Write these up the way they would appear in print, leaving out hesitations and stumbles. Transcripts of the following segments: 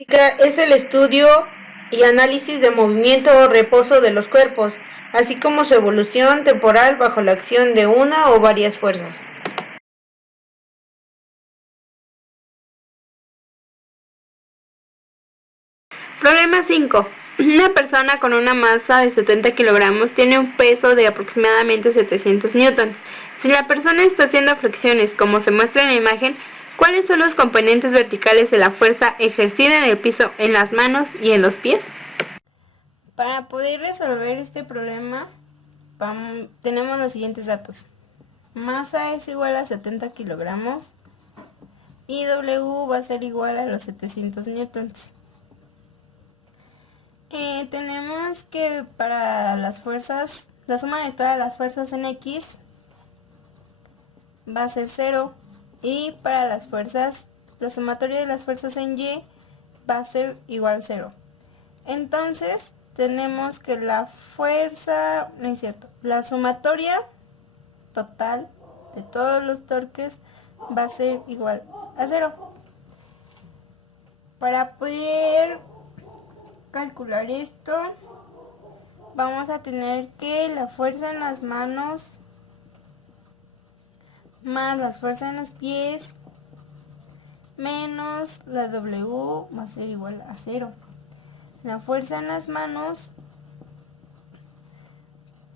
Física es el estudio y análisis de movimiento o reposo de los cuerpos, así como su evolución temporal bajo la acción de una o varias fuerzas. Problema 5. Una persona con una masa de 70 kilogramos tiene un peso de aproximadamente 700 newtons. Si la persona está haciendo flexiones como se muestra en la imagen, ¿cuáles son los componentes verticales de la fuerza ejercida en el piso, en las manos y en los pies? Para poder resolver este problema, tenemos los siguientes datos. Masa es igual a 70 kilogramos y W va a ser igual a los 700 newtons. Tenemos que para las fuerzas, la suma de todas las fuerzas en X va a ser 0 y para las fuerzas, la sumatoria de las fuerzas en Y va a ser igual a 0. Entonces tenemos que la fuerza, no es cierto, la sumatoria total de todos los torques va a ser igual a 0. Para poder calcular esto, vamos a tener que la fuerza en las manos más la fuerza en los pies menos la W va a ser igual a 0. La fuerza en las manos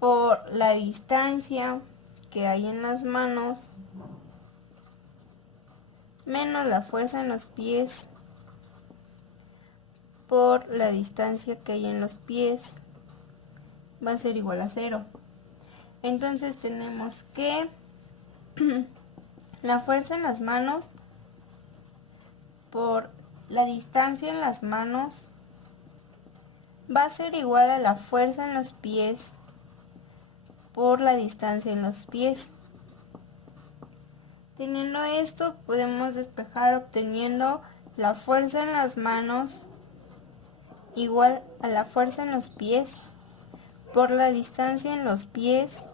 por la distancia que hay en las manos menos la fuerza en los pies por la distancia que hay en los pies va a ser igual a 0. Entonces tenemos que la fuerza en las manos por la distancia en las manos va a ser igual a la fuerza en los pies por la distancia en los pies. Teniendo esto, podemos despejar obteniendo la fuerza en las manos igual a la fuerza en los pies por la distancia en los pies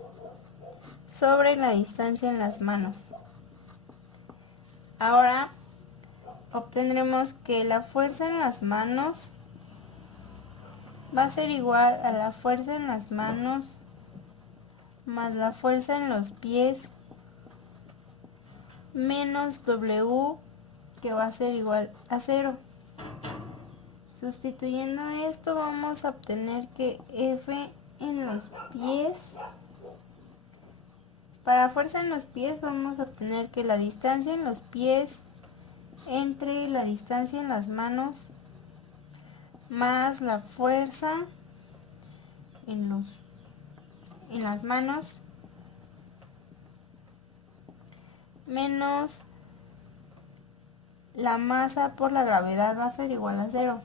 sobre la distancia en las manos. Ahora obtendremos que la fuerza en las manos va a ser igual a la fuerza en las manos más la fuerza en los pies menos W, que va a ser igual a 0. Sustituyendo esto vamos a obtener que F en los pies, para fuerza en los pies vamos a obtener que la distancia en los pies entre la distancia en las manos más la fuerza en las manos menos la masa por la gravedad va a ser igual a 0.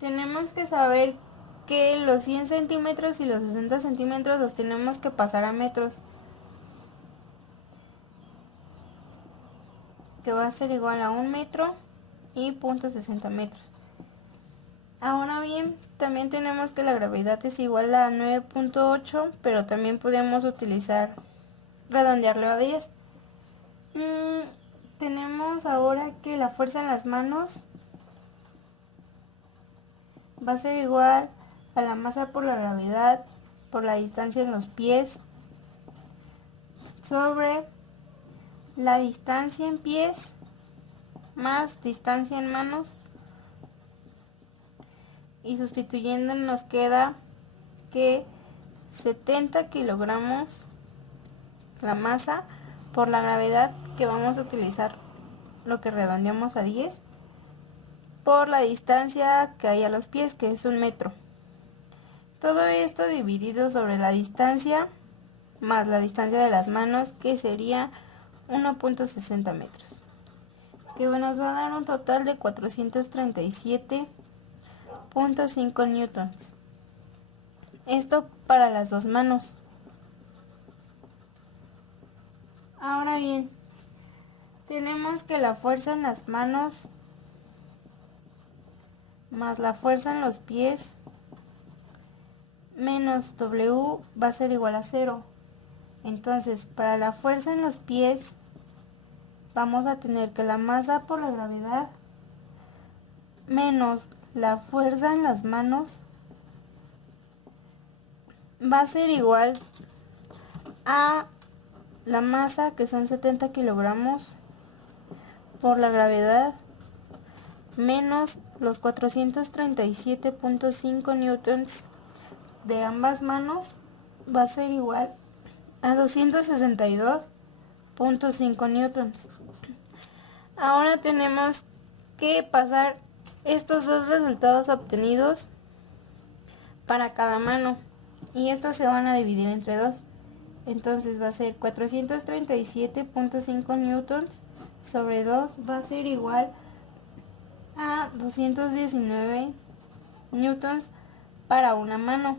Tenemos que saber que los 100 centímetros y los 60 centímetros los tenemos que pasar a metros, que va a ser igual a 1 metro y .60 metros. Ahora bien, también tenemos que la gravedad es igual a 9.8, pero también podemos utilizar redondearlo a 10. Tenemos ahora que la fuerza en las manos va a ser igual a la masa por la gravedad por la distancia en los pies sobre la distancia en pies más distancia en manos, y sustituyendo nos queda que 70 kilogramos la masa por la gravedad, que vamos a utilizar lo que redondeamos a 10 por la distancia que hay a los pies, que es 1 metro. Todo esto dividido sobre la distancia más la distancia de las manos, que sería 1.60 metros, que nos va a dar un total de 437.5 newtons. Esto para las dos manos. Ahora bien, tenemos que la fuerza en las manos más la fuerza en los pies menos W va a ser igual a 0. Entonces, para la fuerza en los pies vamos a tener que la masa por la gravedad menos la fuerza en las manos va a ser igual a la masa, que son 70 kilogramos, por la gravedad, menos los 437.5 newtons de ambas manos, va a ser igual a 262.5 newtons. Ahora tenemos que pasar estos dos resultados obtenidos para cada mano, y estos se van a dividir entre dos. Entonces va a ser 437.5 newtons sobre 2 va a ser igual a 219 newtons para una mano,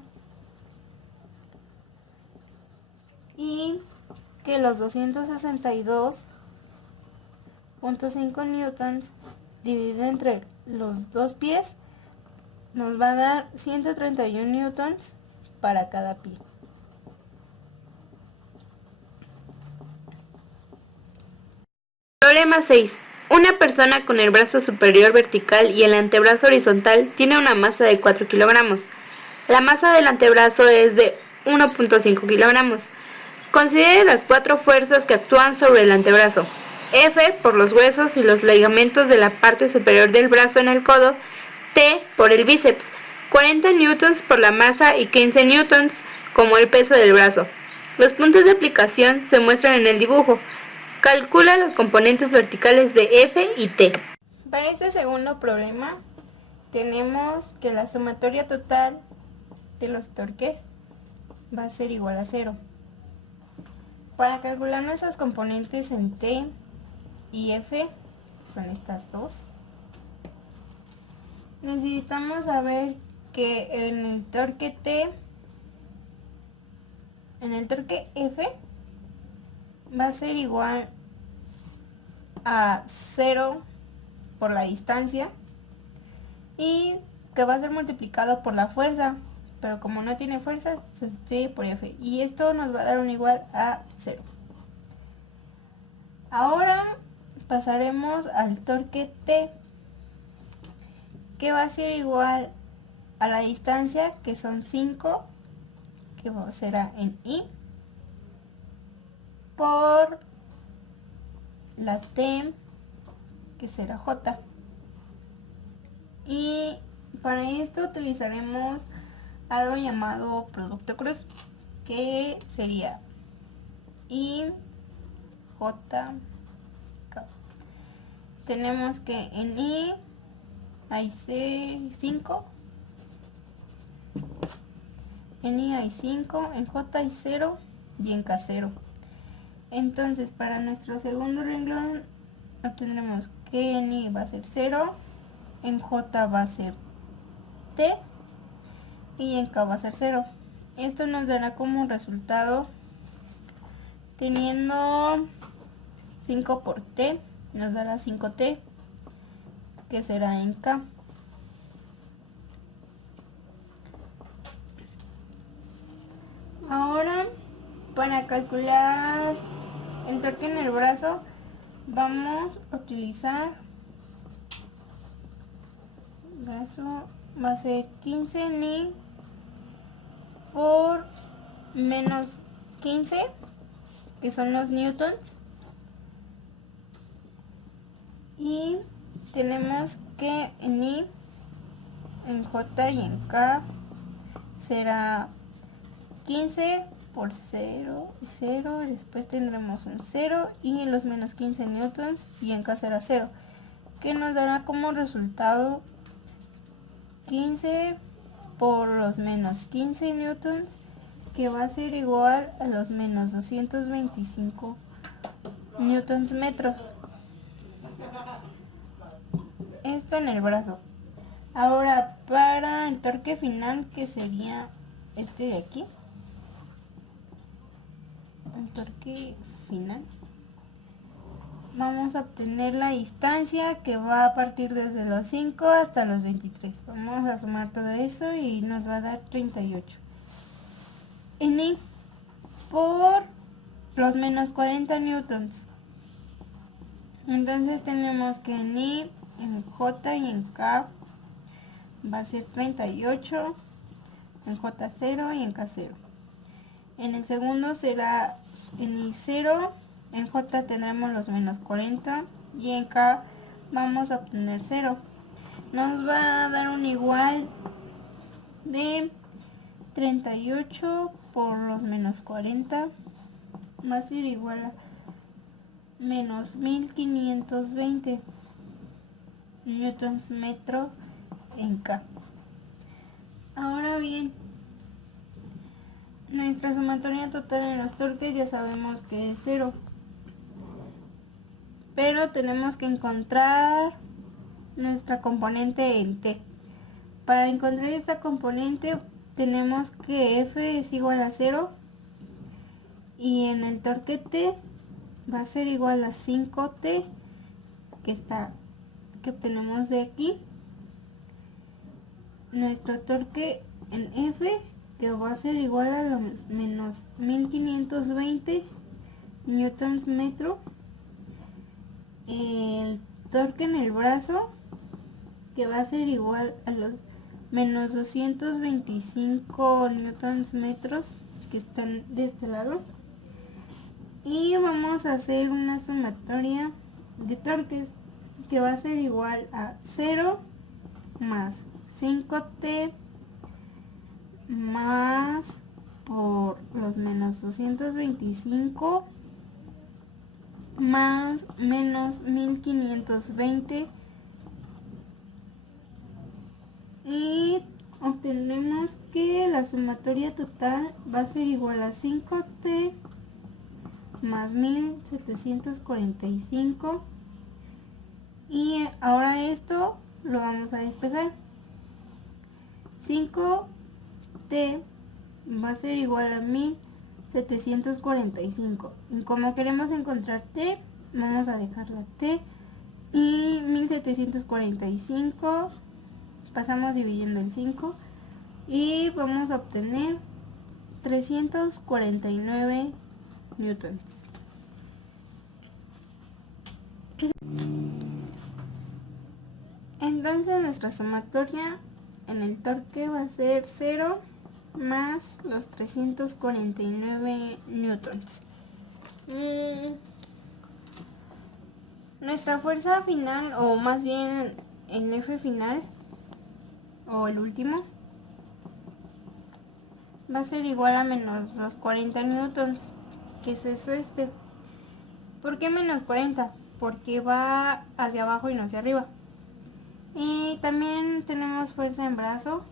y que los 262.5 newtons dividido entre los dos pies nos va a dar 131 newtons para cada pie. Problema 6. Una persona con el brazo superior vertical y el antebrazo horizontal tiene una masa de 4 kilogramos. La masa del antebrazo es de 1.5 kilogramos. Considere las 4 fuerzas que actúan sobre el antebrazo. F por los huesos y los ligamentos de la parte superior del brazo en el codo. T por el bíceps. 40 newtons por la masa y 15 newtons como el peso del brazo. Los puntos de aplicación se muestran en el dibujo. Calcula los componentes verticales de F y T. Para este segundo problema tenemos que la sumatoria total de los torques va a ser igual a 0. Para calcular nuestros componentes en T y F, son estas dos, necesitamos saber que en el torque F va a ser igual a 0 por la distancia, y que va a ser multiplicado por la fuerza, pero como no tiene fuerza se sustituye por F, y esto nos va a dar un igual a 0. Ahora pasaremos al torque T, que va a ser igual a la distancia, que son 5, que será en I, por la T, que será J. Y para esto utilizaremos algo llamado producto cruz, que sería I, J, K. Tenemos que en I hay 5, en I hay 5, en J hay 0 y en K 0. Entonces para nuestro segundo renglón obtendremos que en I va a ser 0, en J va a ser T y en K va a ser 0. Esto nos dará como resultado, teniendo 5 por T, nos dará 5T, que será en K. Ahora, para calcular el torque en el brazo, vamos a utilizar brazo, va a ser 15 Ni por menos 15, que son los newtons, y tenemos que en I, en J y en K será 15 por 0, 0, y después tendremos un 0 y los menos 15 newtons, y en K será 0, que nos dará como resultado 15 por los menos 15 newtons, que va a ser igual a los menos 225 newtons metros. Esto en el brazo. Ahora para el torque final, que sería este de aquí, el torque final, vamos a obtener la distancia, que va a partir desde los 5 hasta los 23. Vamos a sumar todo eso y nos va a dar 38. En I por los menos 40 newtons. Entonces tenemos que en I, en J y en K va a ser 38 en J0 y en K0. En el segundo será en I0, en J tendremos los menos 40 y en K vamos a obtener 0. Nos va a dar un igual de 38 por los menos 40, va a ser igual a menos 1520 newtons metro en K. Ahora bien, nuestra sumatoria total en los torques ya sabemos que es 0, pero tenemos que encontrar nuestra componente en T. Para encontrar esta componente tenemos que F es igual a 0 y en el torque T va a ser igual a 5T que obtenemos de aquí. Nuestro torque en F que va a ser igual a los menos 1520 newtons metro. El torque en el brazo que va a ser igual a los menos 225 newtons metros que están de este lado. Y vamos a hacer una sumatoria de torques que va a ser igual a 0 más 5T más por los menos 225 más menos 1520 y obtenemos que la sumatoria total va a ser igual a 5T más 1745 y ahora esto lo vamos a despejar. 5T va a ser igual a 1745 y como queremos encontrar T vamos a dejar la T y 1745 pasamos dividiendo el 5 y vamos a obtener 349 newtons. Entonces nuestra sumatoria en el torque va a ser 0 más los 349 newtons. Nuestra fuerza final, o más bien el F final, o el último, va a ser igual a menos los 40 newtons, que es eso ¿Por qué menos 40? Porque va hacia abajo y no hacia arriba. Y también tenemos fuerza en brazo,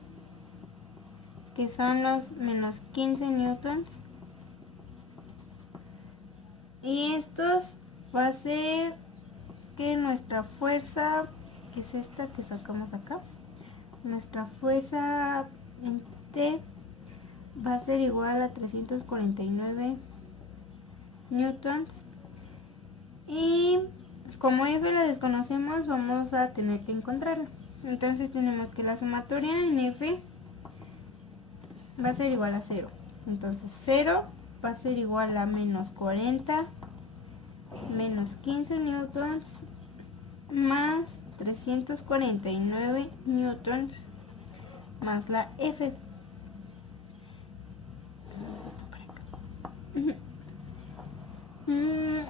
que son los menos 15 newtons. Y estos va a ser que nuestra fuerza, que es esta que sacamos acá, nuestra fuerza en T va a ser igual a 349 newtons. Y como F la desconocemos, vamos a tener que encontrarla. Entonces tenemos que la sumatoria en F va a ser igual a 0. Entonces 0 va a ser igual a menos 40 menos 15 newtons más 349 newtons más la F.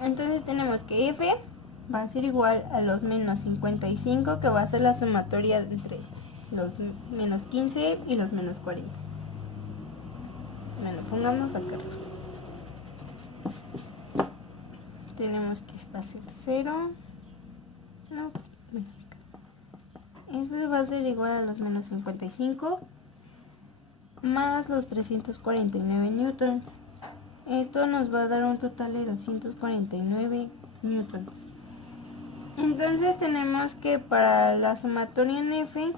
Entonces tenemos que F va a ser igual a los menos 55, que va a ser la sumatoria entre los menos 15 y los menos 40. Bueno, pongamos la carga. Tenemos que va a ser 0. No, F va a ser igual a los menos 55 más los 349 newtons. Esto nos va a dar un total de 249 newtons. Entonces tenemos que para la sumatoria en F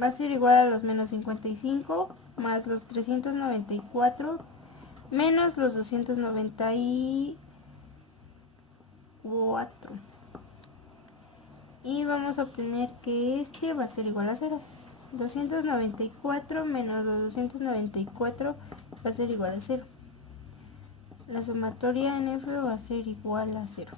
va a ser igual a los menos 55 más los 394 menos los 294. Y vamos a obtener que este va a ser igual a 0. 294 menos los 294 va a ser igual a 0. La sumatoria en F va a ser igual a 0.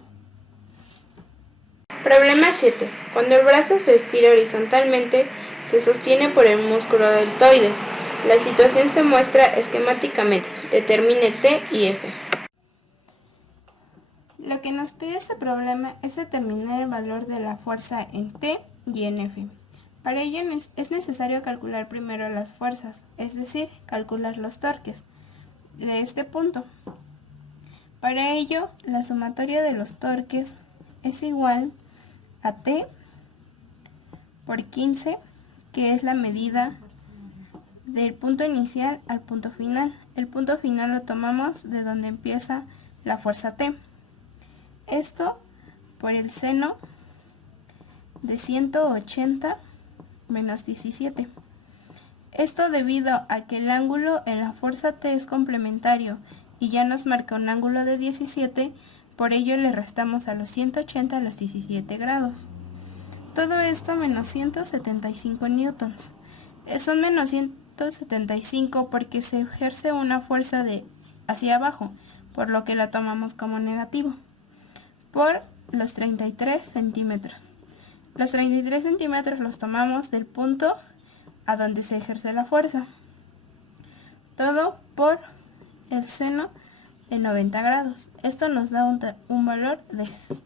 Problema 7. Cuando el brazo se estira horizontalmente, Se sostiene por el músculo deltoides. La situación se muestra esquemáticamente. Determine T y F. Lo que nos pide este problema es determinar el valor de la fuerza en T y en F. Para ello es necesario calcular primero las fuerzas, es decir, calcular los torques de este punto. Para ello, la sumatoria de los torques es igual a T por 15, que es la medida del punto inicial al punto final. El punto final lo tomamos de donde empieza la fuerza T. Esto por el seno de 180 menos 17. Esto debido a que el ángulo en la fuerza T es complementario y ya nos marca un ángulo de 17, por ello le restamos a los 180 los 17 grados. Todo esto menos 175 newtons. Son menos 175 porque se ejerce una fuerza de hacia abajo, por lo que la tomamos como negativo, por los 33 centímetros. Los 33 centímetros los tomamos del punto a donde se ejerce la fuerza. Todo por el seno de 90 grados. Esto nos da un valor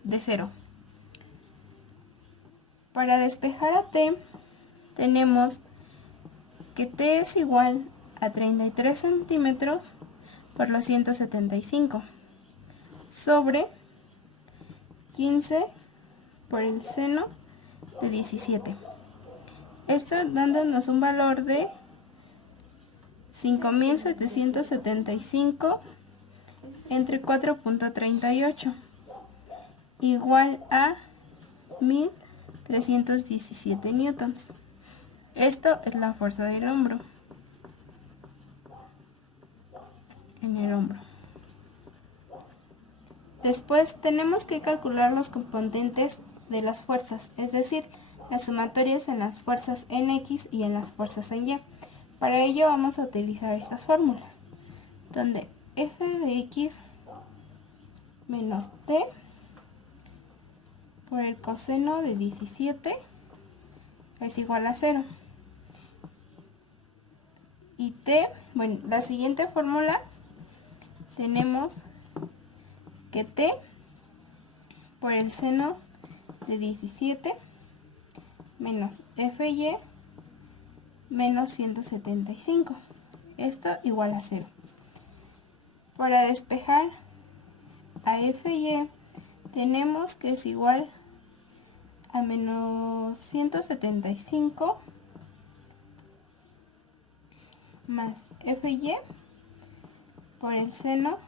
de 0. Para despejar a T, tenemos que T es igual a 33 centímetros por los 175 sobre 15 por el seno de 17. Esto dándonos un valor de 5.775 entre 4.38 igual a 1.317 newtons. Esto es la fuerza del hombro. En el hombro. Después tenemos que calcular los componentes de las fuerzas, es decir, las sumatorias en las fuerzas en X y en las fuerzas en Y. Para ello vamos a utilizar estas fórmulas, donde f de X menos T por el coseno de 17 es igual a 0. Y T, bueno, la siguiente fórmula tenemos que T por el seno de 17 menos Fy menos 175. Esto igual a 0. Para despejar a Fy tenemos que es igual a menos 175 más Fy por el seno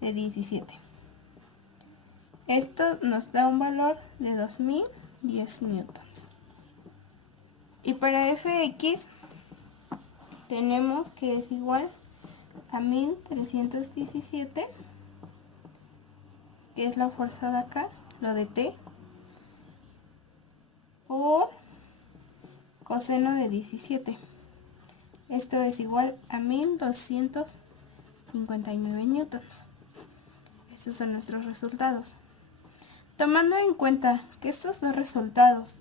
de 17. Esto nos da un valor de 2010 newtons. Y para Fx tenemos que es igual a 1317, que es la fuerza de acá, lo de T, por coseno de 17. Esto es igual a 1259 newtons. Estos son nuestros resultados. Tomando en cuenta que estos dos resultados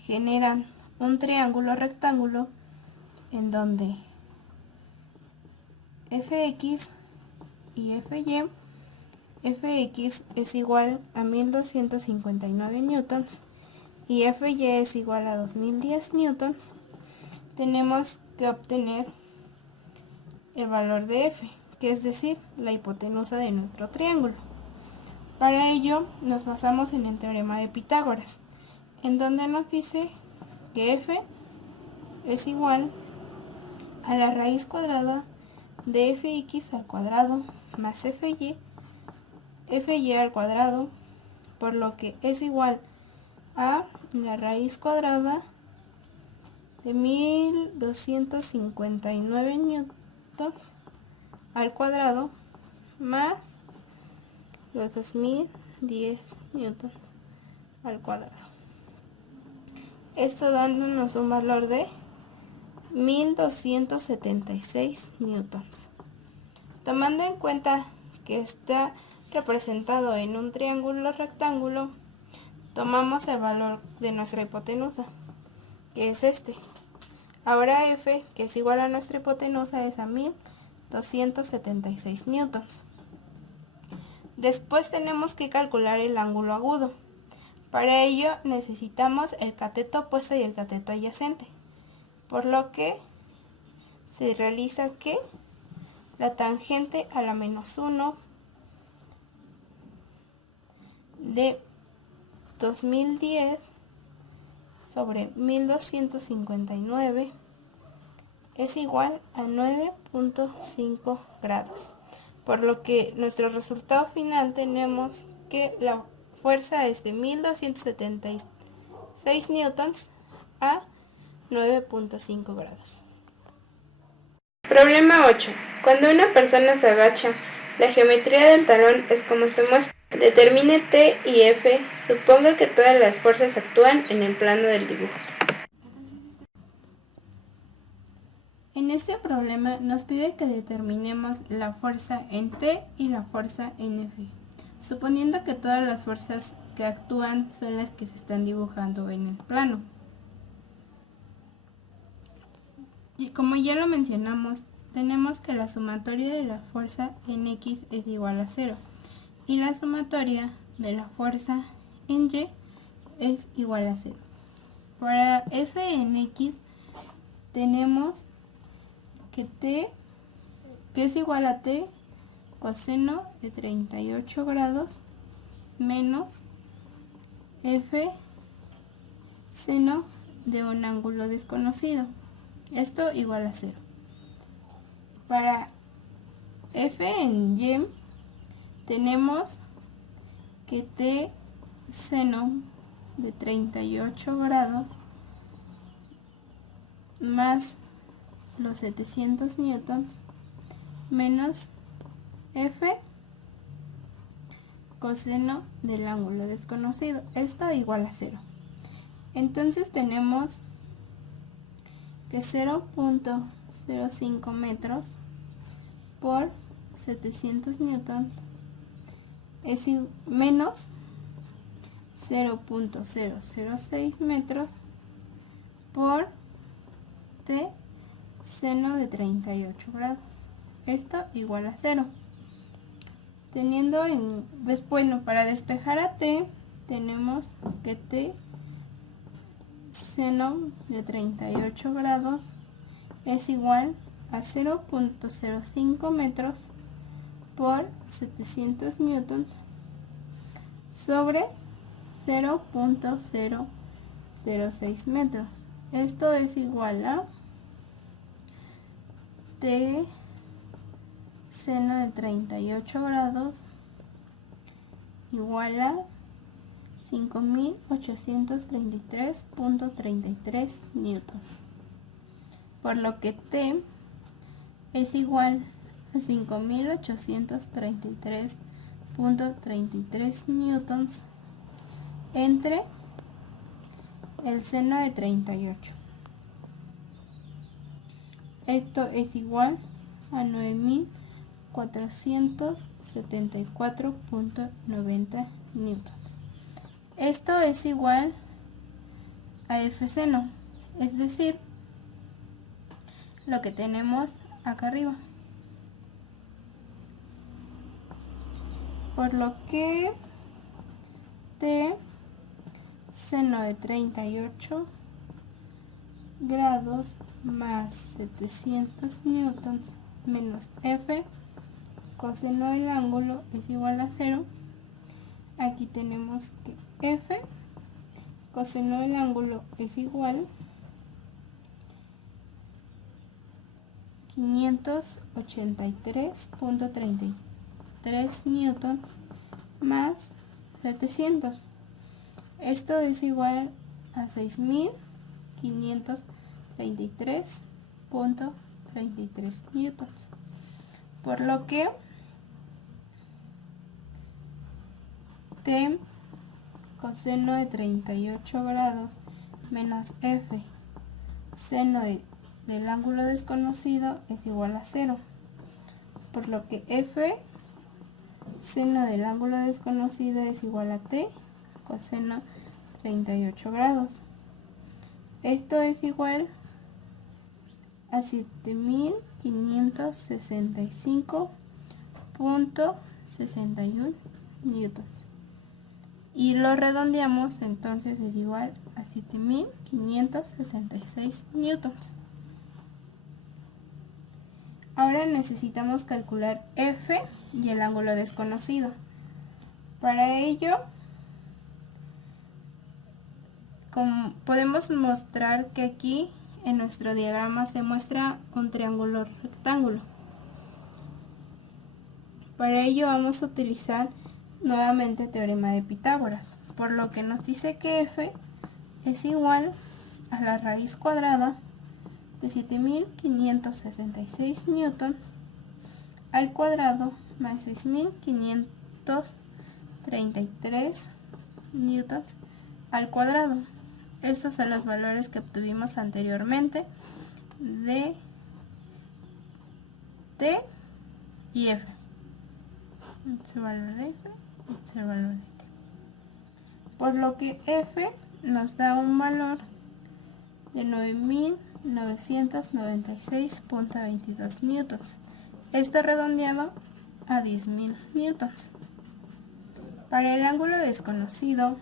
generan un triángulo rectángulo en donde Fx y Fy, Fx es igual a 1259 newtons y Fy es igual a 2010 newtons, tenemos que obtener el valor de F, que es decir, la hipotenusa de nuestro triángulo. Para ello nos basamos en el teorema de Pitágoras, en donde nos dice que F es igual a la raíz cuadrada de Fx al cuadrado más Fy al cuadrado, por lo que es igual a la raíz cuadrada de 1259 newtons al cuadrado más los 2010 newtons al cuadrado. Esto dándonos un valor de 1276 newtons. Tomando en cuenta que está representado en un triángulo rectángulo, tomamos el valor de nuestra hipotenusa, que es este. Ahora F, que es igual a nuestra hipotenusa, es a 1276 newtons. Después tenemos que calcular el ángulo agudo. Para ello necesitamos el cateto opuesto y el cateto adyacente, por lo que se realiza que la tangente a la menos 1 de 2010 sobre 1259 es igual a 9.5 grados, por lo que nuestro resultado final tenemos que la fuerza es de 1276 newtons a 9.5 grados. Problema 8. Cuando una persona se agacha, la geometría del talón es como se muestra. Determine T y F, suponga que todas las fuerzas actúan en el plano del dibujo. En este problema nos pide que determinemos la fuerza en T y la fuerza en F, suponiendo que todas las fuerzas que actúan son las que se están dibujando en el plano. Y como ya lo mencionamos, tenemos que la sumatoria de la fuerza en X es igual a 0 y la sumatoria de la fuerza en Y es igual a 0. Para F en X tenemos que T, que es igual a T coseno de 38 grados menos F seno de un ángulo desconocido. Esto igual a 0. Para F en Y tenemos que T seno de 38 grados más los 700 newtons menos F coseno del ángulo desconocido. Esto igual a 0. Entonces tenemos que 0.05 metros por 700 newtons es menos 0.006 metros por T seno de 38 grados. Esto igual a 0. Teniendo en, bueno, para despejar a T tenemos que T seno de 38 grados es igual a 0.05 metros por 700 newtons sobre 0.006 metros. Esto es igual a T seno de 38 grados igual a 5.833.33 newtons, por lo que T es igual a 5.833.33 newtons entre el seno de 38. Esto es igual a 9.474.90 newtons. Esto es igual a F seno, es decir, lo que tenemos acá arriba. Por lo que T seno de 38 grados más 700 newtons menos F coseno del ángulo es igual a 0. Aquí tenemos que F coseno del ángulo es igual a 583.33 newtons más 700. Esto es igual a 6.533.33 newtons. Por lo que T coseno de 38 grados menos F seno del ángulo desconocido es igual a 0. Por lo que F seno del ángulo desconocido es igual a T coseno 38 grados. Esto es igual a 7565.61 newtons. Y lo redondeamos, entonces es igual a 7566 newtons. Ahora necesitamos calcular F y el ángulo desconocido. Para ello, podemos mostrar que aquí en nuestro diagrama se muestra un triángulo rectángulo. Para ello vamos a utilizar nuevamente el teorema de Pitágoras, por lo que nos dice que F es igual a la raíz cuadrada de 7566 newtons al cuadrado más 6533 newtons al cuadrado. Estos son los valores que obtuvimos anteriormente de T y F. Este valor de F, este valor de T. Por lo que F nos da un valor de 9996.22 newtons. Esto redondeado a 10.000 newtons. Para el ángulo desconocido,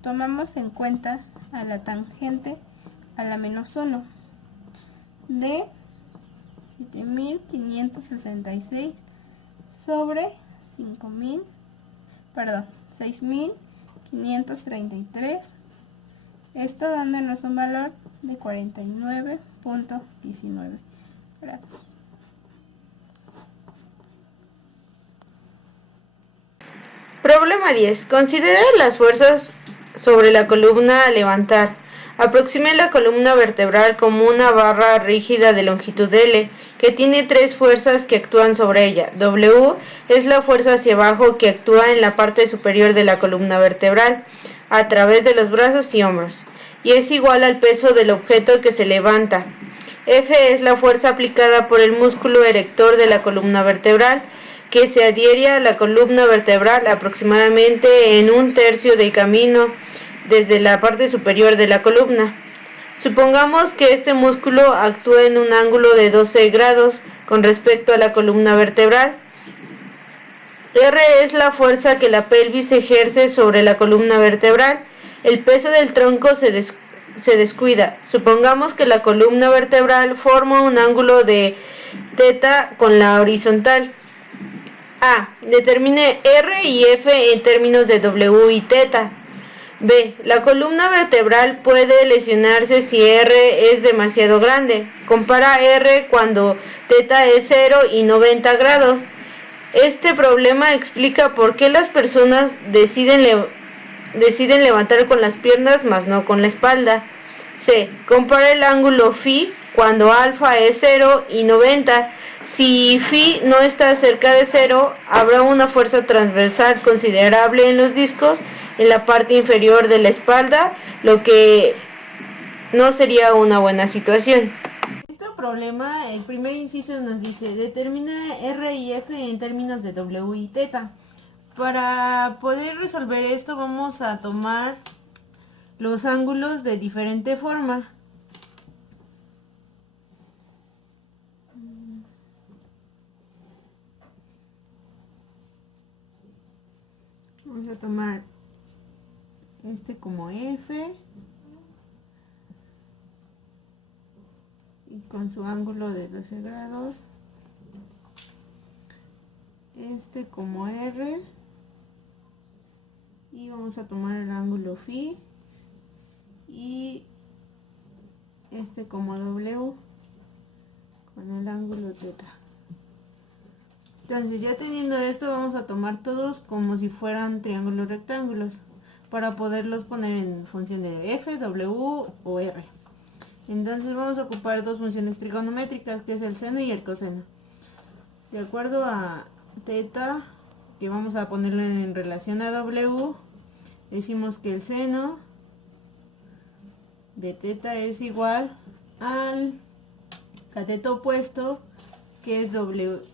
tomamos en cuenta a la tangente a la menos 1 de 7566 sobre 6533, esto dándonos un valor de 49.19 grados. Problema 10. Considera las fuerzas sobre la columna a levantar. Aproxime la columna vertebral como una barra rígida de longitud L, que tiene tres fuerzas que actúan sobre ella. W es la fuerza hacia abajo que actúa en la parte superior de la columna vertebral, a través de los brazos y hombros, y es igual al peso del objeto que se levanta. F es la fuerza aplicada por el músculo erector de la columna vertebral, que se adhiere a la columna vertebral aproximadamente en un tercio del camino desde la parte superior de la columna. Supongamos que este músculo actúa en un ángulo de 12 grados con respecto a la columna vertebral. R es la fuerza que la pelvis ejerce sobre la columna vertebral. El peso del tronco se descuida. Supongamos que la columna vertebral forma un ángulo de θ con la horizontal. A. Determine R y F en términos de W y θ. B. La columna vertebral puede lesionarse si R es demasiado grande. Compara R cuando θ es 0 y 90 grados. Este problema explica por qué las personas deciden levantar con las piernas mas no con la espalda. C. Compara el ángulo φ cuando alfa es 0 y 90. Si φ no está cerca de 0, habrá una fuerza transversal considerable en los discos en la parte inferior de la espalda, lo que no sería una buena situación. Este problema, el primer inciso nos dice, determina R y F en términos de W y θ. Para poder resolver esto vamos a tomar los ángulos de diferente forma. Vamos a tomar este como F y con su ángulo de 12 grados, este como R, y vamos a tomar el ángulo φ y este como W con el ángulo θ. Entonces, ya teniendo esto, vamos a tomar todos como si fueran triángulos rectángulos para poderlos poner en función de F, W o R. Entonces vamos a ocupar dos funciones trigonométricas, que es el seno y el coseno. De acuerdo a θ, que vamos a ponerlo en relación a W, decimos que el seno de θ es igual al cateto opuesto, que es WX,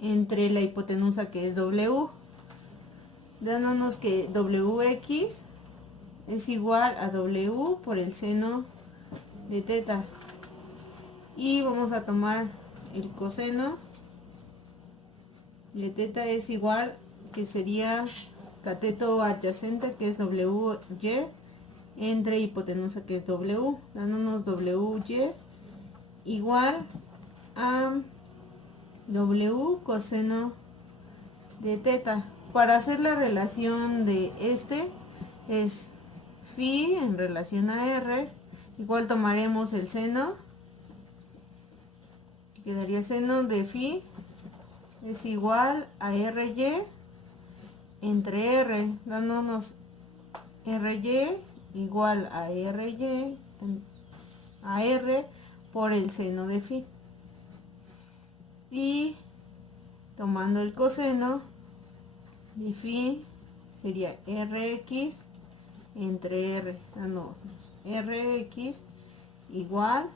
entre la hipotenusa, que es W. dándonos que WX es igual a W por el seno de teta. Y vamos a tomar el coseno de teta es igual, que sería cateto adyacente, que es WY, entre hipotenusa, que es W, dándonos WY igual a W coseno de teta. Para hacer la relación de este es phi en relación a R, igual tomaremos el seno, que quedaría seno de phi es igual a RY entre R, dándonos RY igual a RY a R por el seno de phi. Y tomando el coseno de phi sería Rx entre R, dándonos Rx igual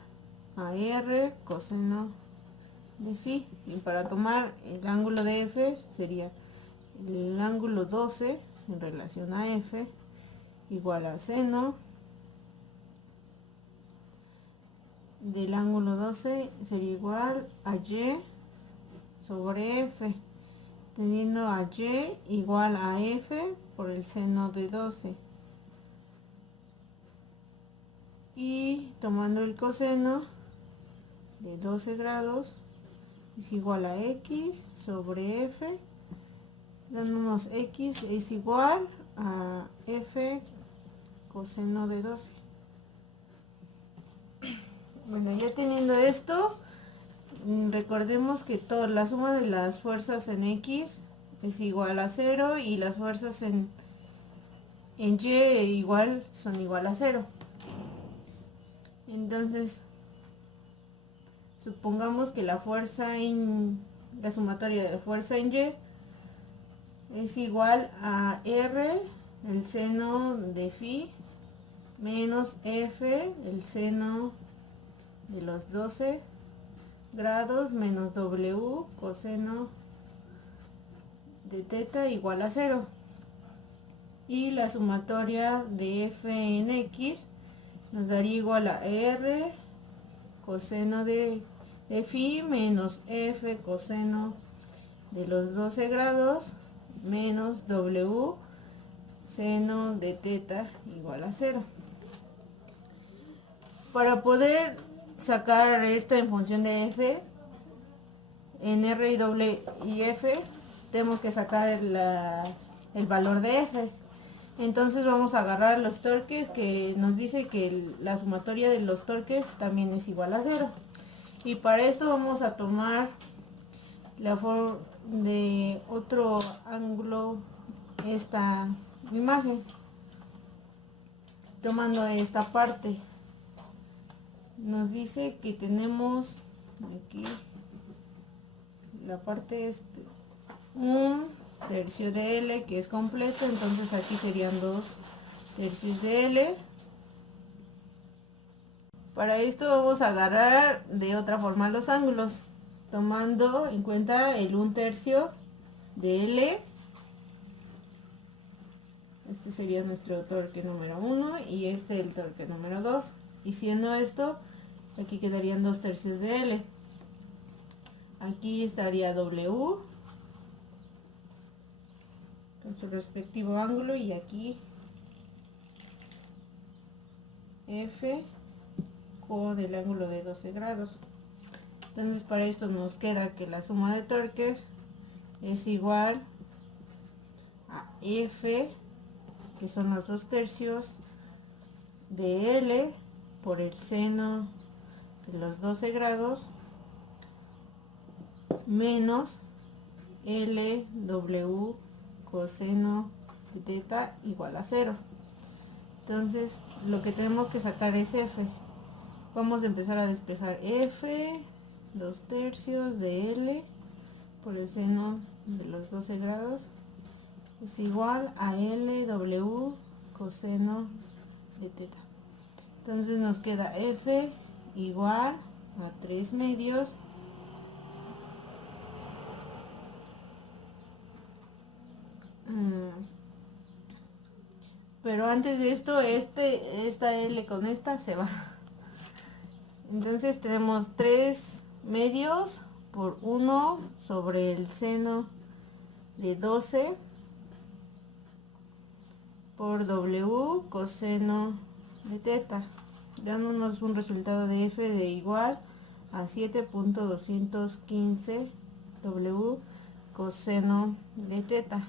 a R coseno de phi. Y para tomar el ángulo de F sería el ángulo 12 en relación a F igual al seno del ángulo 12 sería igual a Y sobre F, teniendo a Y igual a F por el seno de 12. Y tomando el coseno de 12 grados es igual a X sobre F, dándonos X es igual a F coseno de 12. Bueno, ya teniendo esto, recordemos que la suma de las fuerzas en X es igual a 0 y las fuerzas en Y son igual a 0. Entonces, supongamos que la sumatoria de la fuerza en Y es igual a R, el seno de phi, menos F, el seno de los 12 grados, menos W, coseno de teta, igual a 0. Y la sumatoria de F en X nos daría igual a R, coseno de phi, menos F, coseno de los 12 grados, menos W, seno de teta, igual a 0. Para poder sacar esto en función de F, en R y F, tenemos que sacar el valor de F. Entonces vamos a agarrar los torques, que nos dice que la sumatoria de los torques también es igual a 0. Y para esto vamos a tomar la forma de otro ángulo esta imagen, tomando esta parte. Nos dice que tenemos aquí la parte un tercio de L, que es completo, entonces aquí serían 2 tercios de L. Para esto vamos a agarrar de otra forma los ángulos, tomando en cuenta el 1/3 de L. Este sería nuestro torque número 1 y este el torque número 2. Y siendo esto, aquí quedarían 2 tercios de L. Aquí estaría W con su respectivo ángulo, y aquí F con el ángulo de 12 grados. Entonces para esto nos queda que la suma de torques es igual a F, que son los 2 tercios de L por el seno de los 12 grados, menos LW coseno de teta, igual a 0. Entonces lo que tenemos que sacar es F. Vamos a empezar a despejar F, 2 tercios de L por el seno de los 12 grados es igual a LW coseno de teta. Entonces nos queda F igual a 3 medios Pero antes de esto, esta L con esta se va. Entonces tenemos 3 medios por 1 sobre el seno de 12 por W coseno de teta, dándonos un resultado de F de igual a 7.215 W coseno de teta.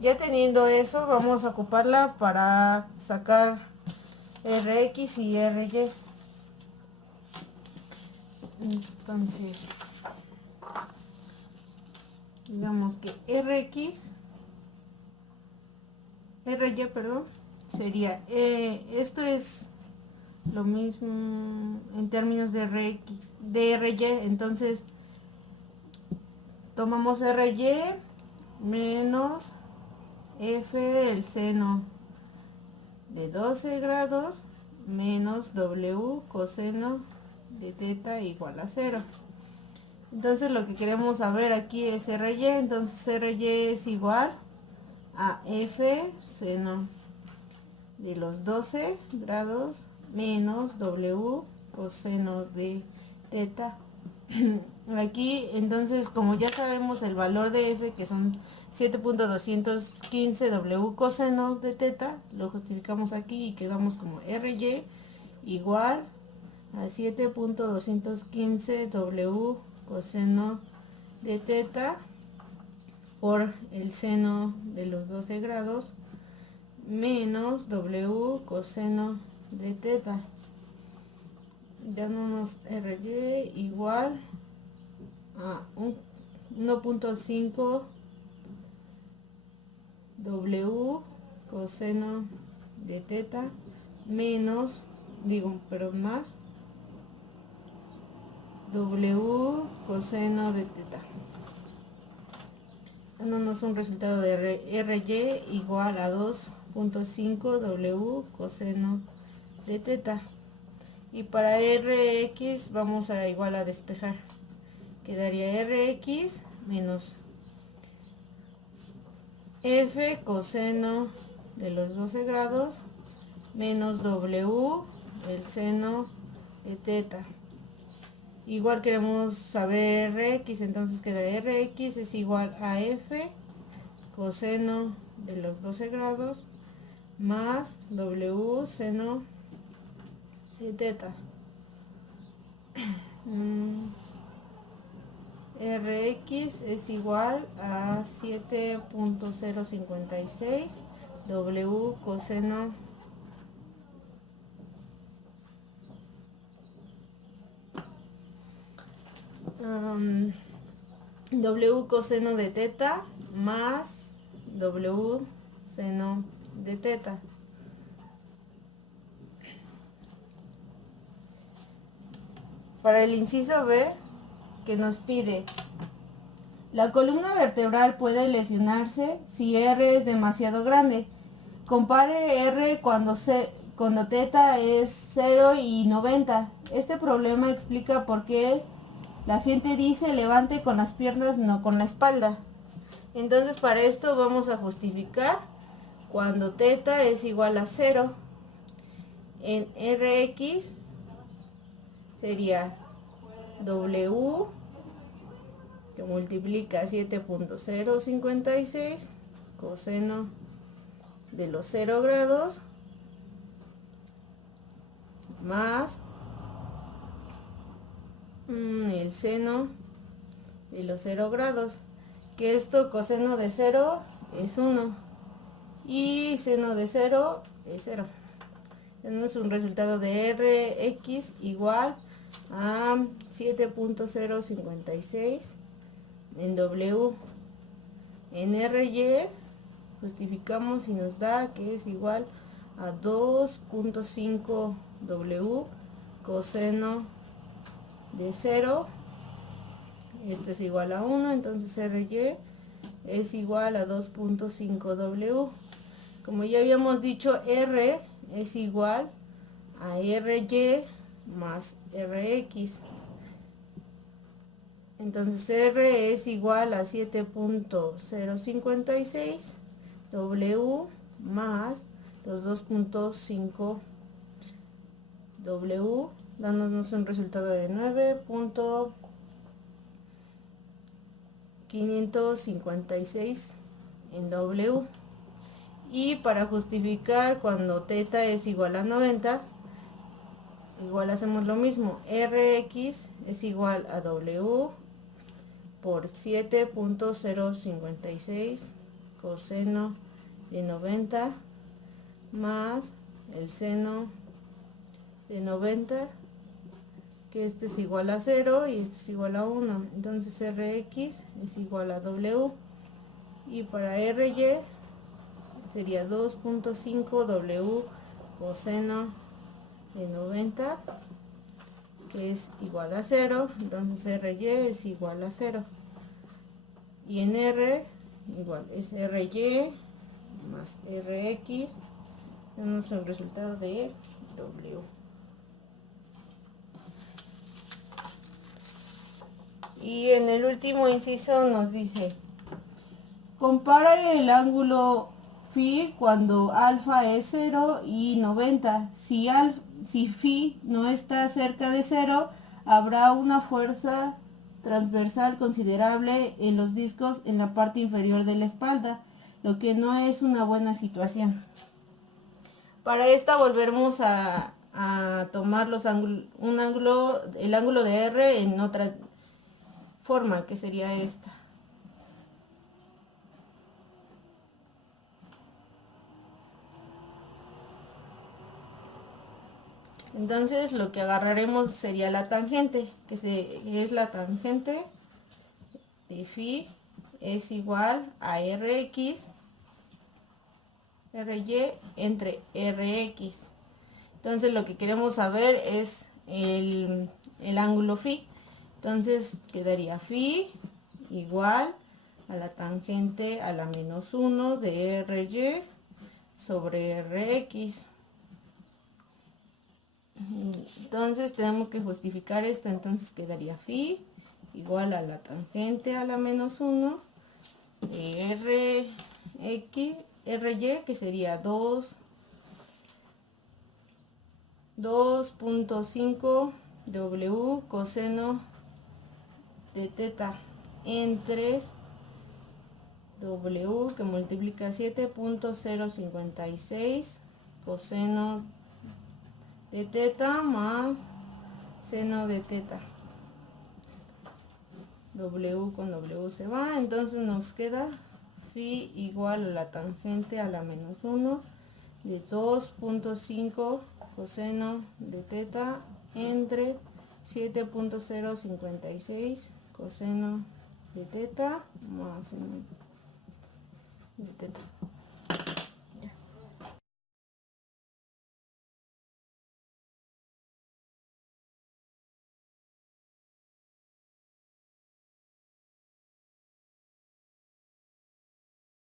Ya teniendo eso, vamos a ocuparla para sacar Rx y Ry. Entonces, digamos que Ry, perdón, sería, esto es lo mismo en términos de Ry, entonces tomamos Ry menos F el seno de 12 grados menos W coseno de teta igual a 0. Entonces lo que queremos saber aquí es Ry, entonces Ry es igual a F seno de los 12 grados menos W coseno de teta. Aquí entonces, como ya sabemos el valor de F, que son 7.215 W coseno de teta, lo justificamos aquí y quedamos como Ry igual a 7.215 W coseno de teta por el seno de los 12 grados menos W coseno de teta, dándonos Ry igual a 1.5 W coseno de teta menos, más W coseno de teta, dándonos un resultado de Ry igual a 2.5 W coseno de teta. Y para Rx vamos a igual a despejar, quedaría Rx menos F coseno de los 12 grados menos W el seno de teta. Igual queremos saber Rx, entonces queda Rx es igual a F coseno de los 12 grados más W seno de teta. Rx es igual a 7.056 W coseno W coseno de teta más W seno de teta. Para el inciso B, que nos pide: la columna vertebral puede lesionarse si R es demasiado grande. Compare R cuando teta es 0 y 90. Este problema explica por qué la gente dice levante con las piernas, no con la espalda. Entonces para esto vamos a justificar cuando teta es igual a 0. En Rx sería W que multiplica 7.056 coseno de los 0 grados más el seno de los 0 grados, que esto coseno de 0 es 1 y seno de 0 es 0. Tenemos un resultado de Rx igual a 7.056 en W. En Ry justificamos y nos da que es igual a 2.5 W coseno de 0. Este es igual a 1, entonces Ry es igual a 2.5 W. Como ya habíamos dicho, R es igual a Ry más Rx. Entonces R es igual a 7.056 W más los 2.5 W, dándonos un resultado de 9.556 en W. Y para justificar cuando teta es igual a 90, igual hacemos lo mismo, Rx es igual a W por 7.056 coseno de 90 más el seno de 90, que este es igual a 0 y este es igual a 1. Entonces Rx es igual a W. Y para Ry sería 2.5 W coseno de 90, que es igual a 0. Entonces Ry es igual a 0. Y en R igual es Ry más Rx, tenemos el resultado de W. Y en el último inciso nos dice: compara el ángulo Φ cuando alfa es 0 y 90. Si Φ no está cerca de 0, habrá una fuerza transversal considerable en los discos en la parte inferior de la espalda, lo que no es una buena situación. Para esta volvemos a tomar el ángulo de R en otra forma, que sería esta. Entonces lo que agarraremos sería la tangente, que es la tangente de Φ es igual a Rx, Ry entre Rx. Entonces lo que queremos saber es el ángulo Φ. Entonces quedaría Φ igual a la tangente a la menos 1 de Ry sobre Rx. Entonces tenemos que justificar esto, entonces quedaría Φ igual a la tangente a la menos 1 de Ry, que sería 2.5 W coseno de teta entre W, que multiplica 7.056 coseno de teta más seno de teta. W con W se va, entonces nos queda Φ igual a la tangente a la menos 1 de 2.5 coseno de teta entre 7.056 coseno de teta más seno de teta.